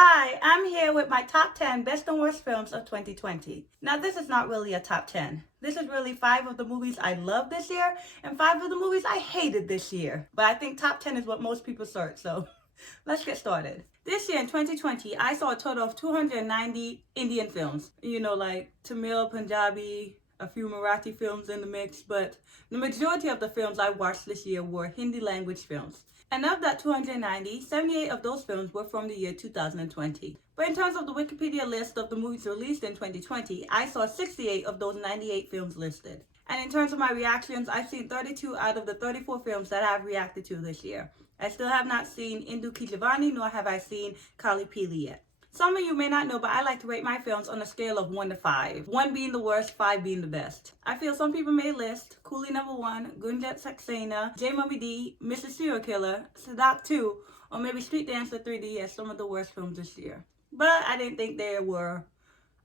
Hi, I'm here with my top 10 best and worst films of 2020. Now, this is not really a top 10. This is really 5 of the movies I loved this year and 5 of the movies I hated this year. But I think top 10 is what most people search, so let's get started. This year in 2020, I saw a total of 290 Indian films. Like Tamil, Punjabi, a few Marathi films in the mix, but the majority of the films I watched this year were Hindi language films. And of that 290, 78 of those films were from the year 2020. But in terms of the Wikipedia list of the movies released in 2020, I saw 68 of those 98 films listed. And in terms of my reactions, I've seen 32 out of the 34 films that I've reacted to this year. I still have not seen Indu Ki Jawani, nor have I seen Kali Pili yet. Some of you may not know, but I like to rate my films on a scale of 1 to 5. 1 being the worst, 5 being the best. I feel some people may list Coolie Number 1, Gunjat Saxena, J Mummy D, Mrs. Serial Killer, Sadak 2, or maybe Street Dancer 3D as some of the worst films this year. But I didn't think they were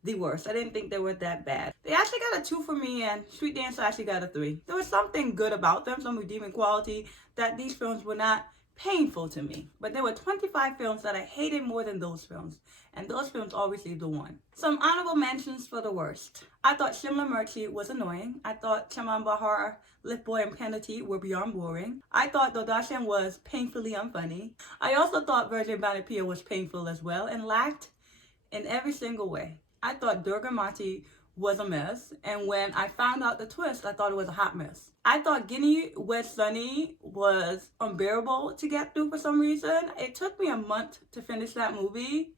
the worst. I didn't think they were that bad. They actually got a 2 for me, and Street Dancer actually got a 3. There was something good about them, some redeeming quality, that these films were not painful to me. But there were 25 films that I hated more than those films, and those films all received a 1. Some honorable mentions for the worst. I thought Shimla Murchi was annoying. I thought Chaman Bahar, Lift Boy, and Penalty were beyond boring. I thought Dodashan was painfully unfunny. I also thought Virgin Banapia was painful as well and lacked in every single way. I thought Durga Mati was a mess, and when I found out the twist, I thought it was a hot mess. I thought Guinea West Sunny was unbearable to get through for some reason. It took me a month to finish that movie.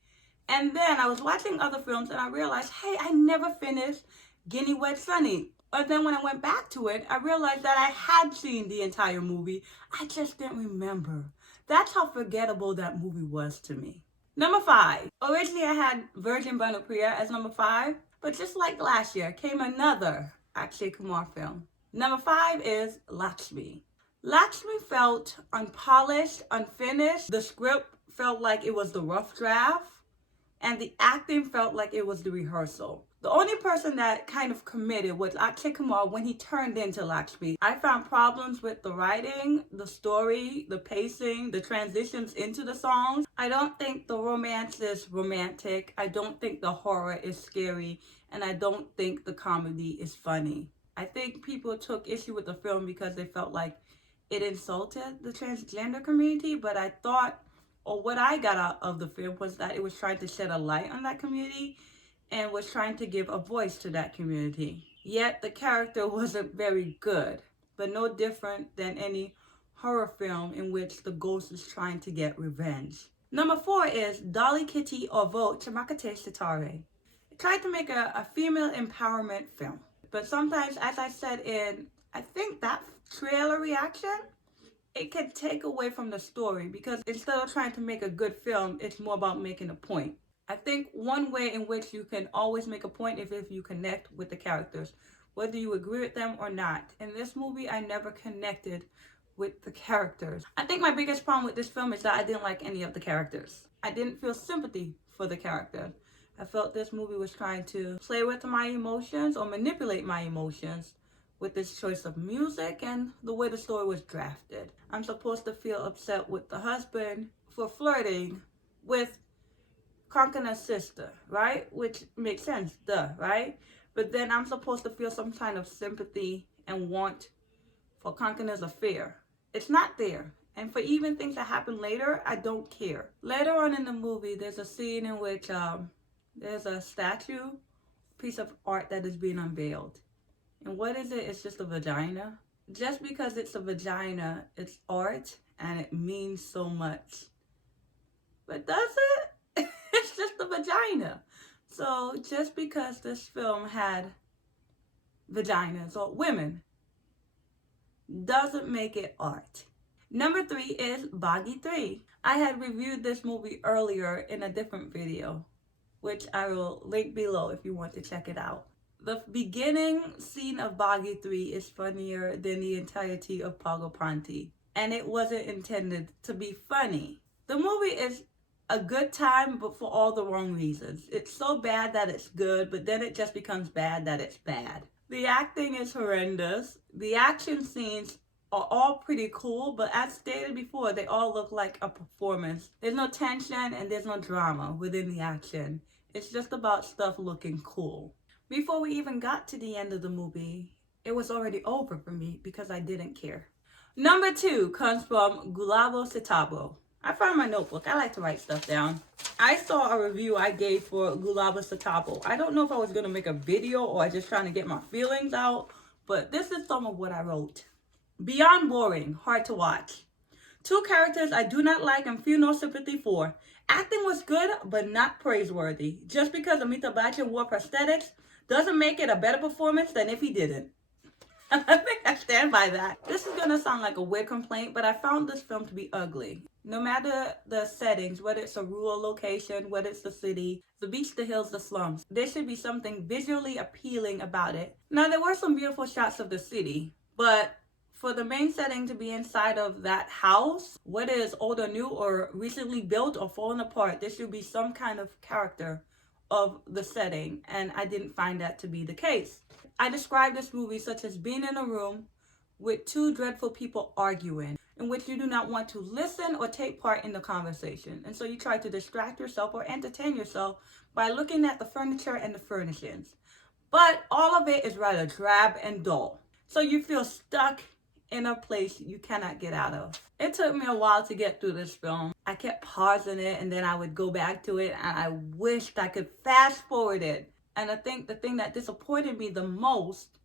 And then I was watching other films and I realized, hey, I never finished Guinea West Sunny. But then when I went back to it, I realized that I had seen the entire movie. I just didn't remember. That's how forgettable that movie was to me. Number 5. Originally I had Virgin Banapriya as number 5. But just like last year, came another Akshay Kumar film. Number 5 is Lakshmi. Lakshmi felt unpolished, unfinished. The script felt like it was the rough draft, and the acting felt like it was the rehearsal. The only person that kind of committed was Akshay Kumar when he turned into Lakshmi. I found problems with the writing, the story, the pacing, the transitions into the songs. I don't think the romance is romantic. I don't think the horror is scary. And I don't think the comedy is funny. I think people took issue with the film because they felt like it insulted the transgender community. But I thought, or what I got out of the film was that it was trying to shed a light on that community and was trying to give a voice to that community. Yet the character wasn't very good, but no different than any horror film in which the ghost is trying to get revenge. Number 4 is Dolly Kitty or Vote Chamakate Sitare. It tried to make a female empowerment film, but sometimes, as I said in, I think that trailer reaction, it can take away from the story because instead of trying to make a good film, it's more about making a point. I think one way in which you can always make a point is if you connect with the characters, whether you agree with them or not. In this movie, I never connected with the characters. I think my biggest problem with this film is that I didn't like any of the characters. I didn't feel sympathy for the characters. I felt this movie was trying to play with my emotions or manipulate my emotions with its choice of music and the way the story was drafted. I'm supposed to feel upset with the husband for flirting with Kangana's sister, right? Which makes sense, duh, right? But then I'm supposed to feel some kind of sympathy and want for Kangana's affair. It's not there. And for even things that happen later, I don't care. Later on in the movie, there's a scene in which there's a statue, piece of art that is being unveiled. And what is it? It's just a vagina. Just because it's a vagina, it's art and it means so much. But does it? It's just a vagina. So just because this film had vaginas or women doesn't make it art. Number 3 is Boggy III. I had reviewed this movie earlier in a different video, which I will link below if you want to check it out. The beginning scene of Boggy III is funnier than the entirety of Pagopanti, and it wasn't intended to be funny. The movie is a good time, but for all the wrong reasons. It's so bad that it's good, but then it just becomes bad that it's bad. The acting is horrendous. The action scenes are all pretty cool, but as stated before, they all look like a performance. There's no tension and there's no drama within the action. It's just about stuff looking cool. Before we even got to the end of the movie, it was already over for me because I didn't care. Number 2 comes from Gulabi. I found my notebook. I like to write stuff down. I saw a review I gave for Gulabi. I don't know if I was going to make a video or just trying to get my feelings out, but this is some of what I wrote. Beyond boring, hard to watch. 2 characters I do not like and feel no sympathy for. Acting was good, but not praiseworthy. Just because Amitabh Bachchan wore prosthetics doesn't make it a better performance than if he didn't. I think I stand by that. This is going to sound like a weird complaint, but I found this film to be ugly. No matter the settings, whether it's a rural location, whether it's the city, the beach, the hills, the slums, there should be something visually appealing about it. Now, there were some beautiful shots of the city, but for the main setting to be inside of that house, whether it's old or new or recently built or fallen apart, there should be some kind of character of the setting, and I didn't find that to be the case. I describe this movie such as being in a room with 2 dreadful people arguing, in which you do not want to listen or take part in the conversation, and so you try to distract yourself or entertain yourself by looking at the furniture and the furnishings. But all of it is rather drab and dull, so you feel stuck in a place you cannot get out of. It took me a while to get through this film. I kept pausing it and then I would go back to it, and I wished I could fast forward it. And I think the thing that disappointed me the most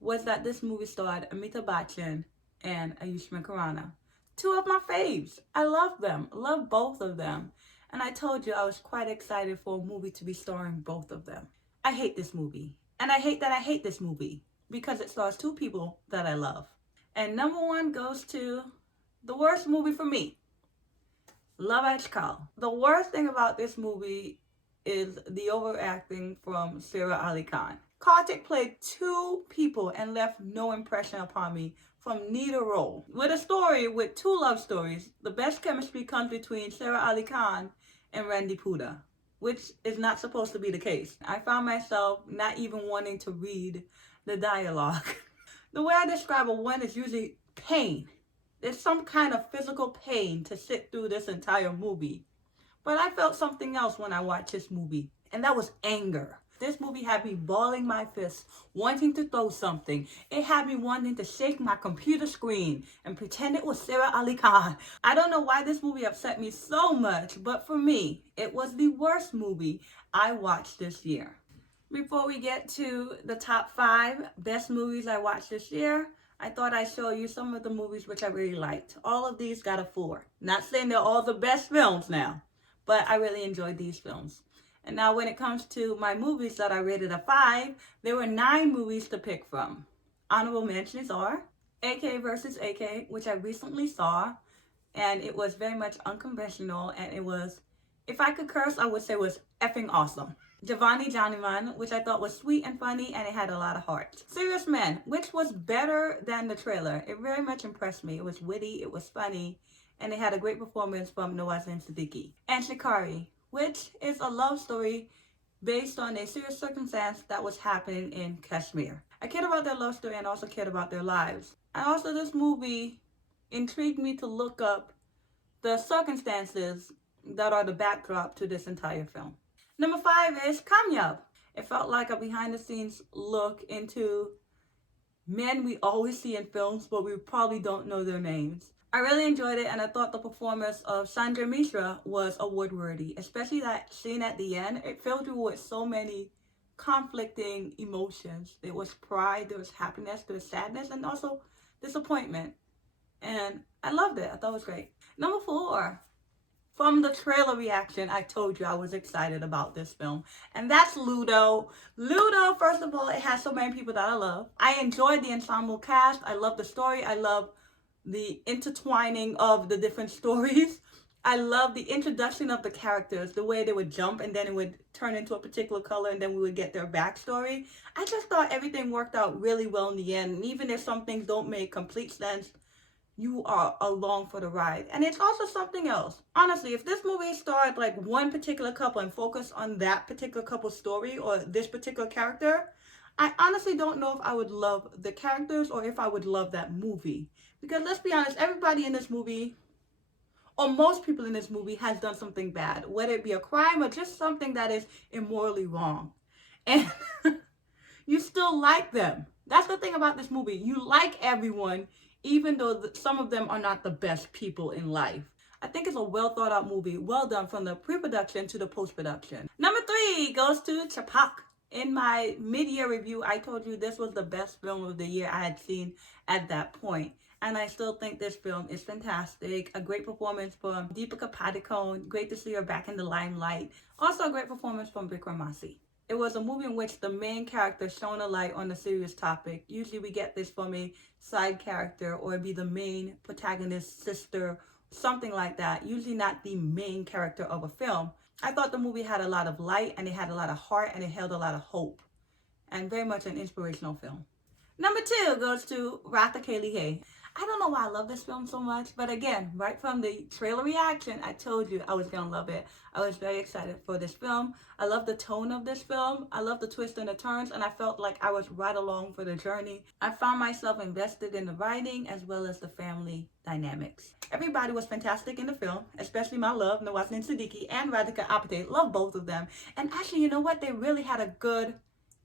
was that this movie starred Amitabh Bachchan and Ayushmann Khurrana. 2 of my faves. I love them. Love both of them. And I told you I was quite excited for a movie to be starring both of them. I hate this movie. And I hate that I hate this movie because it stars 2 people that I love. And number 1 goes to the worst movie for me, Aaj Kal. The worst thing about this movie is the overacting from Sara Ali Khan. Kartik played 2 people and left no impression upon me from neither role. With a story with 2 love stories, the best chemistry comes between Sara Ali Khan and Randy Puda, which is not supposed to be the case. I found myself not even wanting to read the dialogue. The way I describe a one is usually pain. There's some kind of physical pain to sit through this entire movie. But I felt something else when I watched this movie, and that was anger. This movie had me balling my fists, wanting to throw something. It had me wanting to shake my computer screen and pretend it was Sara Ali Khan. I don't know why this movie upset me so much, but for me, it was the worst movie I watched this year. Before we get to the top 5 best movies I watched this year, I thought I'd show you some of the movies which I really liked. All of these got a 4. Not saying they're all the best films now, but I really enjoyed these films. And now when it comes to my movies that I rated a 5, there were 9 movies to pick from. Honorable mentions are AK vs. AK, which I recently saw, and it was very much unconventional, and it was, if I could curse, I would say it was effing awesome. Giovanni Johnnyman, which I thought was sweet and funny, and it had a lot of heart. Serious Men, which was better than the trailer. It very much impressed me. It was witty, it was funny, and it had a great performance from Nawazuddin Siddiqui. And Shikari, which is a love story based on a serious circumstance that was happening in Kashmir. I cared about their love story and also cared about their lives. And also this movie intrigued me to look up the circumstances that are the backdrop to this entire film. Number 5 is Kamyab. It felt like a behind-the-scenes look into men we always see in films, but we probably don't know their names. I really enjoyed it, and I thought the performance of Sanjay Mishra was award-worthy, especially that scene at the end. It filled you with so many conflicting emotions. There was pride, there was happiness, there was sadness, and also disappointment. And I loved it. I thought it was great. Number 4. From the trailer reaction, I told you I was excited about this film. And that's Ludo. Ludo, first of all, it has so many people that I love. I enjoyed the ensemble cast. I love the story. I love the intertwining of the different stories. I love the introduction of the characters, the way they would jump and then it would turn into a particular color and then we would get their backstory. I just thought everything worked out really well in the end. And even if some things don't make complete sense, you are along for the ride. And it's also something else. Honestly, if this movie starred like one particular couple and focused on that particular couple's story or this particular character, I honestly don't know if I would love the characters or if I would love that movie. Because let's be honest, everybody in this movie, or most people in this movie, has done something bad, whether it be a crime or just something that is immorally wrong. And you still like them. That's the thing about this movie. You like everyone, even though some of them are not the best people in life. I think it's a well thought out movie, well done from the pre-production to the post-production. Number 3 goes to Chapak. In my mid-year review, I told you this was the best film of the year I had seen at that point. And I still think this film is fantastic. A great performance from Deepika Padukone. Great to see her back in the limelight. Also a great performance from Vikram Massey. It was a movie in which the main character shone a light on a serious topic. Usually we get this from a side character, or it'd be the main protagonist's sister, something like that. Usually not the main character of a film. I thought the movie had a lot of light, and it had a lot of heart, and it held a lot of hope. And very much an inspirational film. Number 2 goes to Ratha Kaylee Hay. I don't know why I love this film so much, but again, right from the trailer reaction, I told you I was going to love it. I was very excited for this film. I love the tone of this film. I love the twists and the turns, and I felt like I was right along for the journey. I found myself invested in the writing as well as the family dynamics. Everybody was fantastic in the film, especially my love, Nawazuddin Siddiqui and Radhika Apte. Love both of them. And actually, you know what? They really had a good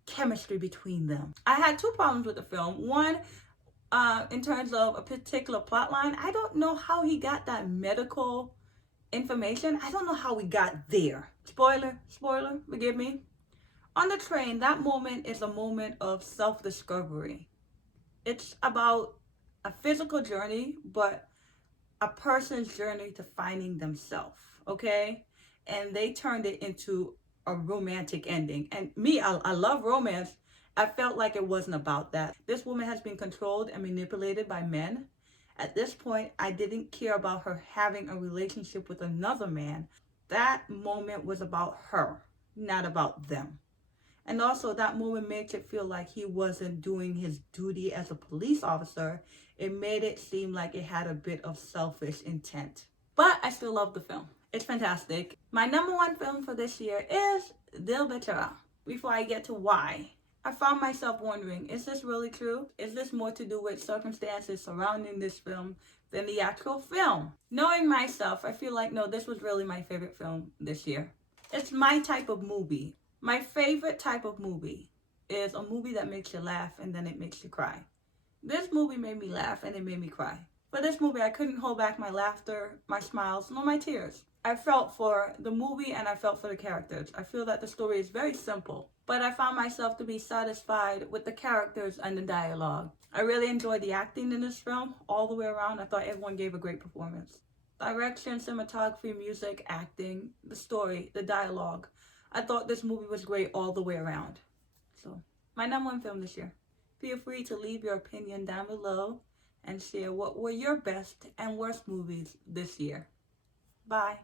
chemistry between them. I had 2 problems with the film. One, in terms of a particular plot line, I don't know how he got that medical information. I don't know how we got there. Spoiler, forgive me. On the train, that moment is a moment of self-discovery. It's about a physical journey, but a person's journey to finding themselves, okay? And they turned it into a romantic ending. And me, I love romance. I felt like it wasn't about that. This woman has been controlled and manipulated by men. At this point, I didn't care about her having a relationship with another man. That moment was about her, not about them. And also, that moment makes it feel like he wasn't doing his duty as a police officer. It made it seem like it had a bit of selfish intent. But I still love the film. It's fantastic. My number 1 film for this year is Dilbetera. Before I get to why, I found myself wondering, is this really true? Is this more to do with circumstances surrounding this film than the actual film? Knowing myself, I feel like, no, this was really my favorite film this year. It's my type of movie. My favorite type of movie is a movie that makes you laugh and then it makes you cry. This movie made me laugh and it made me cry. For this movie, I couldn't hold back my laughter, my smiles, nor my tears. I felt for the movie and I felt for the characters. I feel that the story is very simple, but I found myself to be satisfied with the characters and the dialogue. I really enjoyed the acting in this film all the way around. I thought everyone gave a great performance. Direction, cinematography, music, acting, the story, the dialogue. I thought this movie was great all the way around. So, my number 1 film this year. Feel free to leave your opinion down below and share what were your best and worst movies this year. Bye.